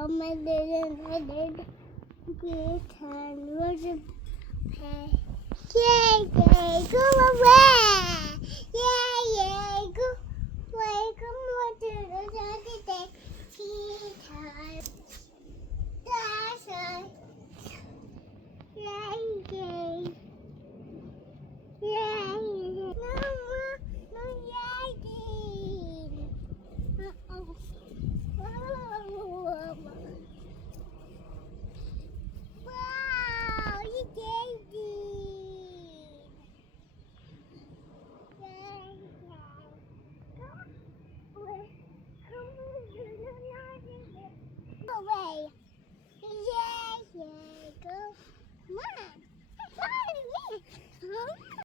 come and did get and worship. Yay, yay, go away! Yay, yay, go away! Come on to the day. Tea time. That's right. Yay, yay, yay.